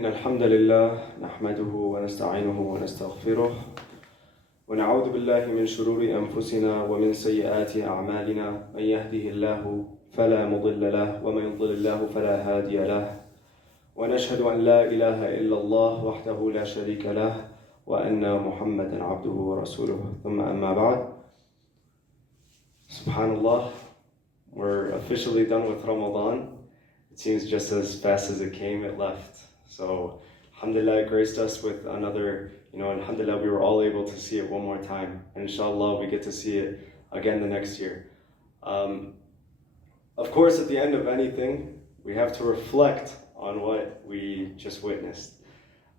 إن الحمد لله نحمده ونستعينه ونستغفره ونعوذ بالله من شرور أنفسنا ومن سيئات أعمالنا من يهده الله فلا مضل له ومن يضلل الله فلا هادي له ونشهد أن لا إله إلا الله وحده لا شريك له وأن محمدا عبده ورسوله ثم أما بعد. Subhanallah, we're officially done with Ramadan. It seems just as fast as it came, it left. So, alhamdulillah, it graced us with another, alhamdulillah, we were all able to see it one more time. And inshallah, we get to see it again the next year. Of course, at the end of anything, we have to reflect on what we just witnessed.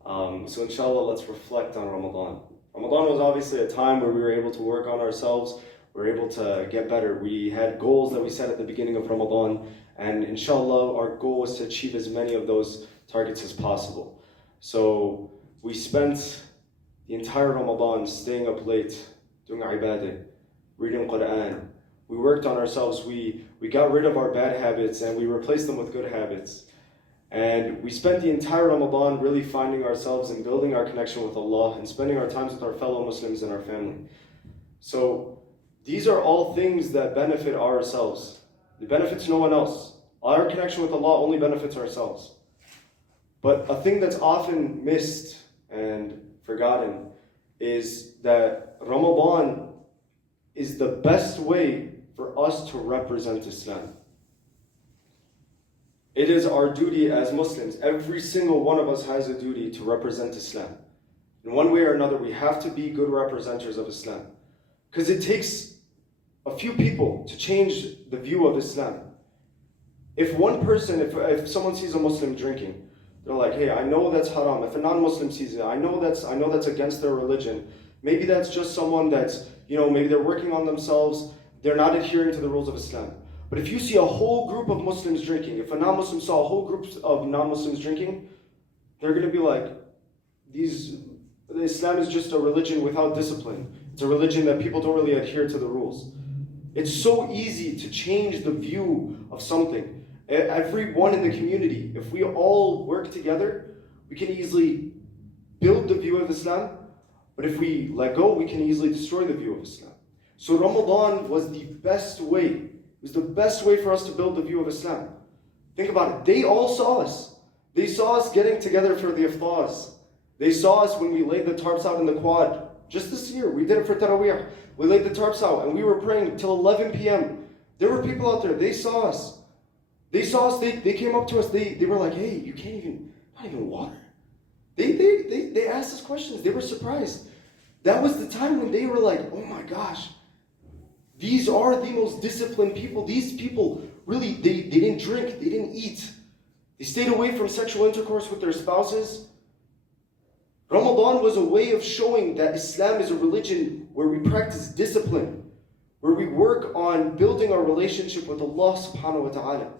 So inshallah, let's reflect on Ramadan. Ramadan was obviously a time where we were able to work on ourselves. We were able to get better. We had goals that we set at the beginning of Ramadan. And inshallah, our goal was to achieve as many of those targets as possible. So we spent the entire Ramadan staying up late, doing ibadah, reading Quran. We worked on ourselves. We got rid of our bad habits and we replaced them with good habits. And we spent the entire Ramadan really finding ourselves and building our connection with Allah and spending our times with our fellow Muslims and our family. So these are all things that benefit ourselves. It benefits no one else. Our connection with Allah only benefits ourselves. But a thing that's often missed and forgotten is that Ramadan is the best way for us to represent Islam. It is our duty as Muslims. Every single one of us has a duty to represent Islam. In one way or another, we have to be good representatives of Islam. Because it takes a few people to change the view of Islam. If one person, if someone sees a Muslim drinking, they're like, hey, I know that's haram. If a non-Muslim sees it, I know that's against their religion. Maybe that's just someone that's, maybe they're working on themselves. They're not adhering to the rules of Islam. But if you see a whole group of Muslims drinking, if a non-Muslim saw a whole group of non-Muslims drinking, they're going to be like, Islam is just a religion without discipline. It's a religion that people don't really adhere to the rules. It's so easy to change the view of something. Everyone in the community, if we all work together, we can easily build the view of Islam. But if we let go, we can easily destroy the view of Islam. So Ramadan was the best way. It was the best way for us to build the view of Islam. Think about it. They all saw us. They saw us getting together for the iftars. They saw us when we laid the tarps out in the quad. Just this year, we did it for Taraweeh. We laid the tarps out and we were praying till 11 p.m. There were people out there, they saw us. They saw us, they came up to us, they were like, hey, you can't even, not even water. They asked us questions, they were surprised. That was the time when they were like, oh my gosh, these are the most disciplined people. These people really, they didn't drink, they didn't eat. They stayed away from sexual intercourse with their spouses. Ramadan was a way of showing that Islam is a religion where we practice discipline, where we work on building our relationship with Allah subhanahu wa ta'ala.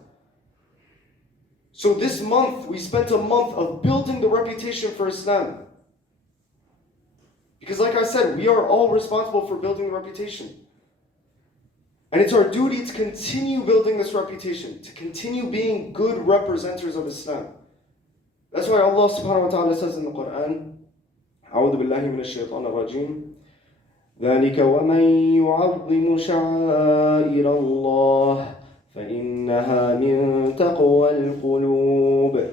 So this month, we spent a month of building the reputation for Islam. Because like I said, we are all responsible for building the reputation. And it's our duty to continue building this reputation, to continue being good representatives of Islam. That's why Allah subhanahu wa ta'ala says in the Quran, أعوذ بالله من الشيطان الرجيم ذلك ومن يعظم شعائر الله فإنها من تقوى القلوب.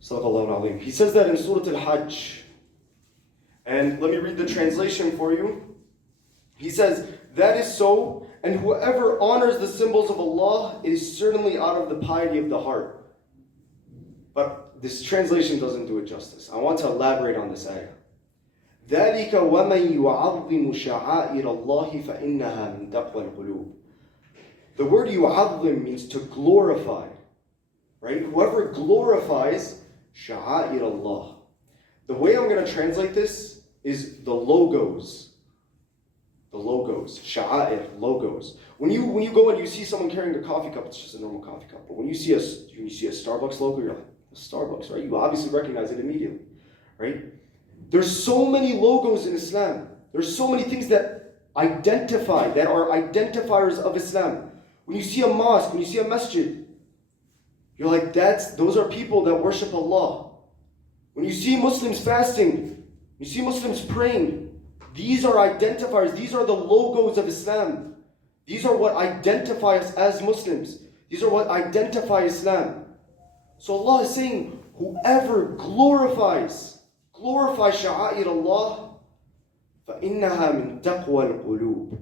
صدق الله العظيم. He says that in Surah Al-Hajj. And let me read the translation for you. He says, that is so, and whoever honors the symbols of Allah is certainly out of the piety of the heart. But this translation doesn't do it justice. I want to elaborate on this ayah. ذَلِكَ وَمَنْ يُعَظِّمُ شَعَائِرَ اللَّهِ فَإِنَّهَا مِنْ تَقْوَى الْقُلُوبِ. The word yu'azzim means to glorify, right? Whoever glorifies sha'a'ir Allah. The way I'm going to translate this is the logos. The logos, sha'a'ir, logos. When you go and you see someone carrying a coffee cup, it's just a normal coffee cup. But when you see a Starbucks logo, you're like, Starbucks, right? You obviously recognize it immediately, right? There's so many logos in Islam. There's so many things that identify, that are identifiers of Islam. When you see a mosque, when you see a masjid, You're like, those are people that worship Allah. When you see Muslims fasting, you see Muslims praying, these are identifiers, these are the logos of Islam. These are what identify us as Muslims. These are what identify Islam. So Allah is saying, whoever glorifies sha'air Allah, فَإِنَّهَا مِن تَقْوَى الْقُلُوبِ.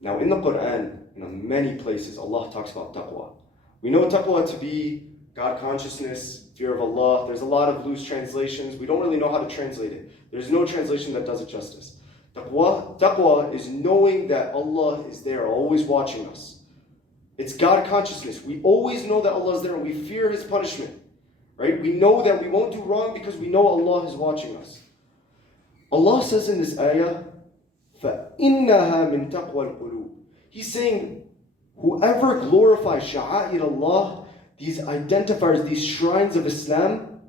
Now in the Quran, many places, Allah talks about taqwa. We know taqwa to be God consciousness, fear of Allah. There's a lot of loose translations. We don't really know how to translate it. There's no translation that does it justice. Taqwa is knowing that Allah is there, always watching us. It's God consciousness. We always know that Allah is there and we fear His punishment. Right? We know that we won't do wrong because we know Allah is watching us. Allah says in this ayah, فَإِنَّهَا مِن تَقْوَى الْقُلُوبِ. He's saying, whoever glorifies sha'air Allah, these identifiers, these shrines of Islam,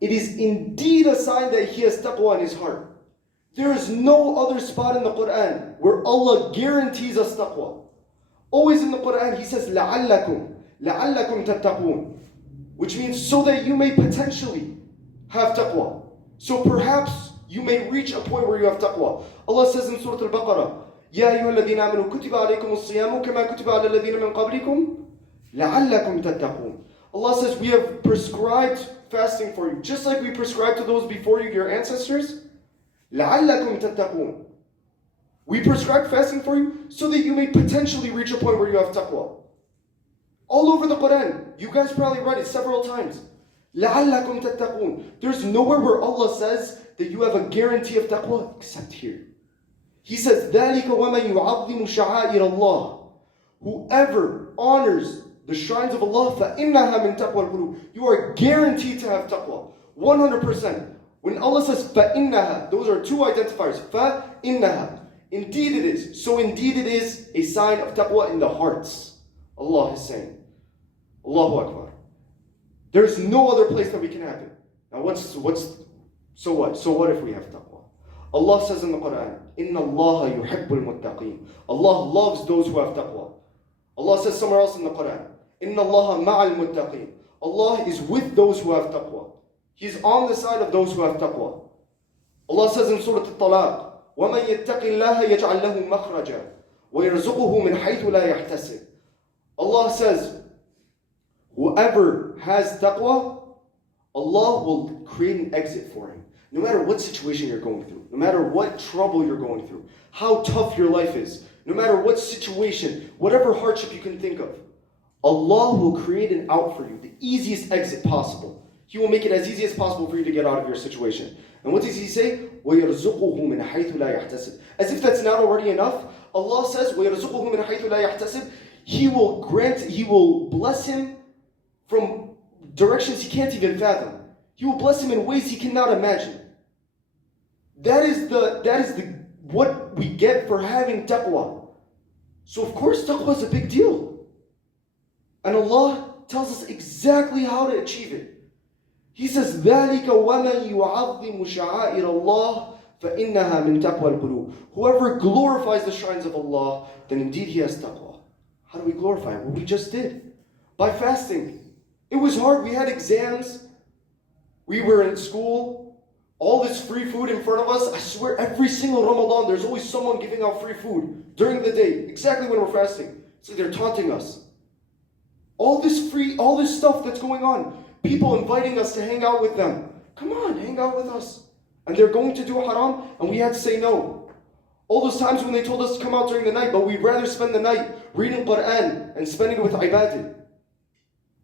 it is indeed a sign that he has taqwa in his heart. There is no other spot in the Quran where Allah guarantees us taqwa. Always in the Quran, He says, لَعَلَّكُمْ تَتَّقُونَ, which means so that you may potentially have taqwa. So perhaps you may reach a point where you have taqwa. Allah says in Surah Al-Baqarah, يَا أَيُّهَا الَّذِينَ آمَنُوا كُتِبَ عَلَيْكُمُ الصِّيَامُ كَمَا كُتِبَ عَلَى الَّذِينَ مِنْ قَبْلِكُمْ لَعَلَّكُمْ تَتَّقُونَ. Allah says, we have prescribed fasting for you, just like we prescribed to those before you, your ancestors. لَعَلَّكُمْ تَتَّقُونَ. We prescribed fasting for you so that you may potentially reach a point where you have taqwa. All over the Quran, you guys probably read it several times. لَعَلَّكُمْ تَتَّقُونَ. There's nowhere where Allah says that you have a guarantee of taqwa except here. He says, ذَلِكَ وَمَنْ يُعَظِّمُ شَعَائِرَ اللَّهِ. Whoever honors the shrines of Allah, فَإِنَّهَا مِن تَقْوَى الْقُلُوبِ. You are guaranteed to have taqwa. 100%. When Allah says, فَإِنَّهَا, those are two identifiers. فَإِنَّهَا. Indeed it is. So indeed it is a sign of taqwa in the hearts. Allah is saying. Allahu Akbar. There's no other place that we can have it. Now so what? So what if we have taqwa? Allah says in the Quran, إِنَّ اللَّهَ يُحِبُّ الْمُتَّقِينَ. Allah loves those who have taqwa. Allah says somewhere else in the Quran, إِنَّ اللَّهَ مَعَ الْمُتَّقِينَ. Allah is with those who have taqwa. He's on the side of those who have taqwa. Allah says in Surah Al-Talaq, وَمَنْ يَتَّقِ اللَّهَ يَجْعَلْ لَهُ مَخْرَجًا وَيَرْزُقُهُ مِنْ حَيْثُ لَا يَحْتَسِبُ. Allah says, whoever has taqwa, Allah will create an exit for him. No matter what situation you're going through, no matter what trouble you're going through, how tough your life is, no matter what situation, whatever hardship you can think of, Allah will create an out for you, the easiest exit possible. He will make it as easy as possible for you to get out of your situation. And what does He say? وَيَرْزُقُهُ مِنْ حَيْثُ لَا يَحْتَسِبُ. As if that's not already enough, Allah says, وَيَرْزُقُهُ مِنْ حَيْثُ لَا يَحْتَسِبُ. He will bless him from directions he can't even fathom. He will bless him in ways he cannot imagine. That is what we get for having taqwa. So of course taqwa is a big deal. And Allah tells us exactly how to achieve it. He says, ذَلِكَ وَمَنْ يُعَظِّمُ شَعَائِرَ اللَّهِ فَإِنَّهَا مِن تَقْوَى الْقُلُوبِ. Whoever glorifies the shrines of Allah, then indeed he has taqwa. How do we glorify it? Well, we just did. By fasting. It was hard. We had exams. We were in school. All this free food in front of us. I swear every single Ramadan there's always someone giving out free food during the day. Exactly when we're fasting. It's like they're taunting us. All this stuff that's going on. People inviting us to hang out with them. Come on, hang out with us. And they're going to do haram and we had to say no. All those times when they told us to come out during the night, but we'd rather spend the night reading Quran and spending it with ibadah.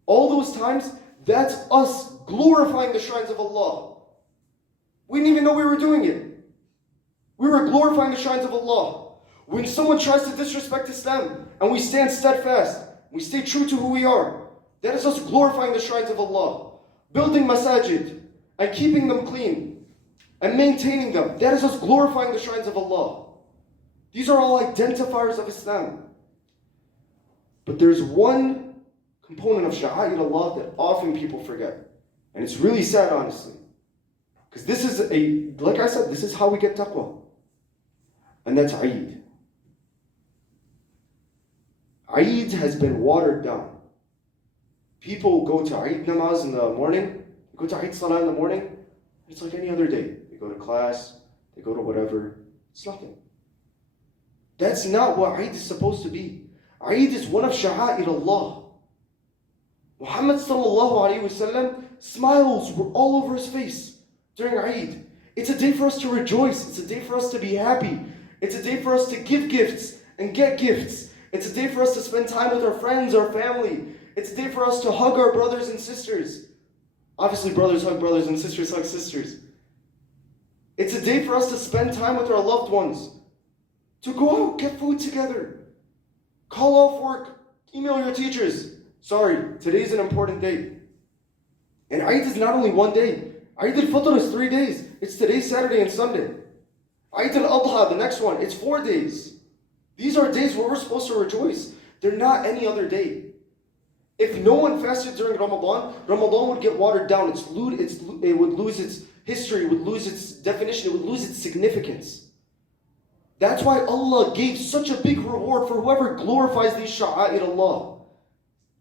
All those times, that's us glorifying the shrines of Allah. We didn't even know we were doing it. We were glorifying the shrines of Allah. When someone tries to disrespect Islam and we stand steadfast, we stay true to who we are, that is us glorifying the shrines of Allah. Building masajid and keeping them clean and maintaining them, that is us glorifying the shrines of Allah. These are all identifiers of Islam. But there's one component of sha'air Allah that often people forget. And it's really sad, honestly. Because this is like I said, this is how we get taqwa. And that's Eid. Eid has been watered down. People go to Eid namaz in the morning, go to Eid salah in the morning, it's like any other day. They go to class, they go to whatever, it's nothing. That's not what Eid is supposed to be. Eid is one of sha'a'ir Allah. Muhammad sallallahu alayhi wasallam, smiles were all over his face during Eid. It's a day for us to rejoice. It's a day for us to be happy. It's a day for us to give gifts and get gifts. It's a day for us to spend time with our friends, our family. It's a day for us to hug our brothers and sisters. Obviously, brothers hug brothers and sisters hug sisters. It's a day for us to spend time with our loved ones. To go out, get food together. Call off work. Email your teachers. Sorry, today's an important day. And Eid is not only one day. Eid al-Fitr is 3 days. It's today, Saturday, and Sunday. Eid al-Adha, the next one, it's 4 days. These are days where we're supposed to rejoice. They're not any other day. If no one fasted during Ramadan, Ramadan would get watered down. It would lose its history, it would lose its definition, it would lose its significance. That's why Allah gave such a big reward for whoever glorifies these sha'a'ir Allah.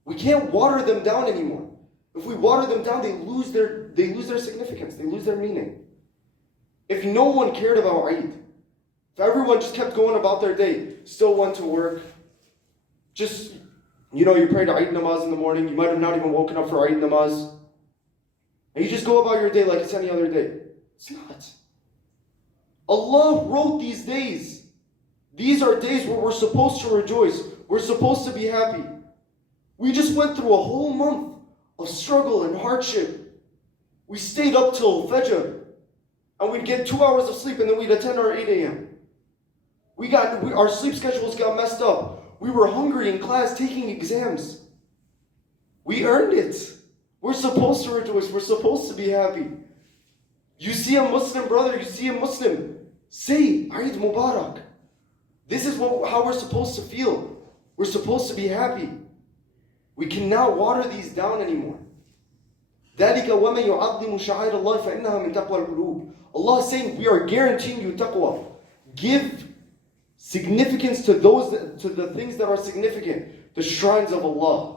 We can't water them down anymore. If we water them down, they lose their significance, they lose their meaning. If no one cared about Eid, if everyone just kept going about their day, still went to work, just, you prayed Eid namaz in the morning, you might have not even woken up for Eid namaz, and you just go about your day like it's any other day. It's not. Allah wrote these days. These are days where we're supposed to rejoice. We're supposed to be happy. We just went through a whole month of struggle and hardship. We stayed up till Fajr, and we'd get 2 hours of sleep, and then we'd attend our 8 a.m. Our sleep schedules got messed up. We were hungry in class taking exams. We earned it. We're supposed to rejoice. We're supposed to be happy. You see a Muslim brother, you see a Muslim, say Eid Mubarak. This is how we're supposed to feel. We're supposed to be happy. We cannot water these down anymore. ذَلِكَ وَمَنْ يُعَظِّمُ شَعَائِرَ اللَّهِ فَإِنَّهَا مِنْ تَقْوَى الْقُلُوبِ. Allah is saying we are guaranteeing you taqwa. Give significance to the things that are significant, the shrines of Allah.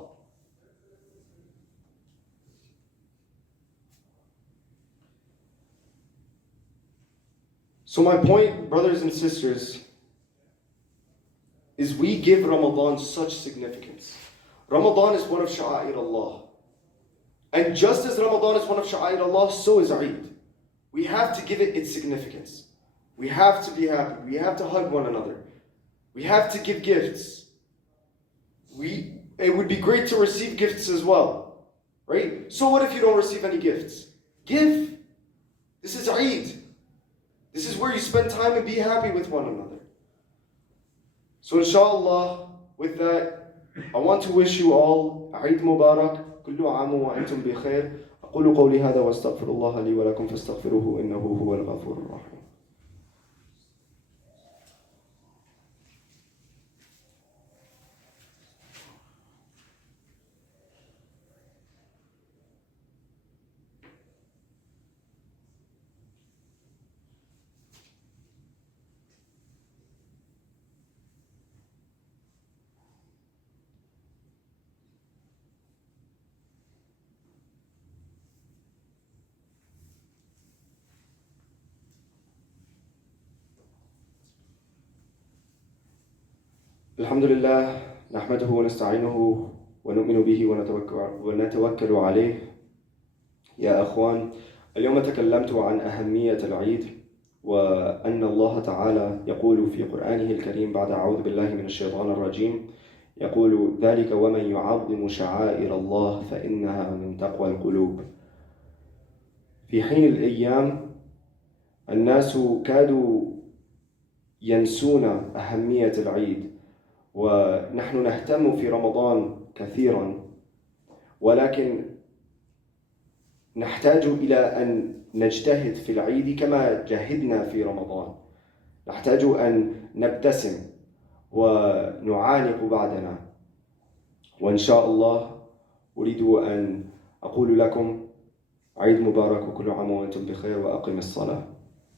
So my point, brothers and sisters, is we give Ramadan such significance. Ramadan is one of sha'a'ir Allah. And just as Ramadan is one of sha'a'ir Allah, so is Eid. We have to give it its significance. We have to be happy. We have to hug one another. We have to give gifts. It would be great to receive gifts as well. Right? So what if you don't receive any gifts? Give. This is Eid. This is where you spend time and be happy with one another. So inshallah, with that, I want to wish you all Eid Mubarak. كل عام وأنتم بخير. أقول قولي هذا وأستغفر الله لي ولكم فاستغفروه إنه هو الغفور الرحيم. الحمد لله نحمده ونستعينه ونؤمن به ونتوكل عليه. يا أخوان، اليوم تكلمت عن أهمية العيد، وأن الله تعالى يقول في قرآنه الكريم بعد أعوذ بالله من الشيطان الرجيم، يقول ذلك ومن يعظم شعائر الله فإنها من تقوى القلوب. في حين الأيام الناس كادوا ينسون أهمية العيد، ونحن نهتم في رمضان كثيرا، ولكن نحتاج إلى أن نجتهد في العيد كما جهدنا في رمضان. نحتاج أن نبتسم ونعانق بعدنا. وإن شاء الله أريد أن أقول لكم عيد مبارك وكل عام وأنتم بخير وأقم الصلاة.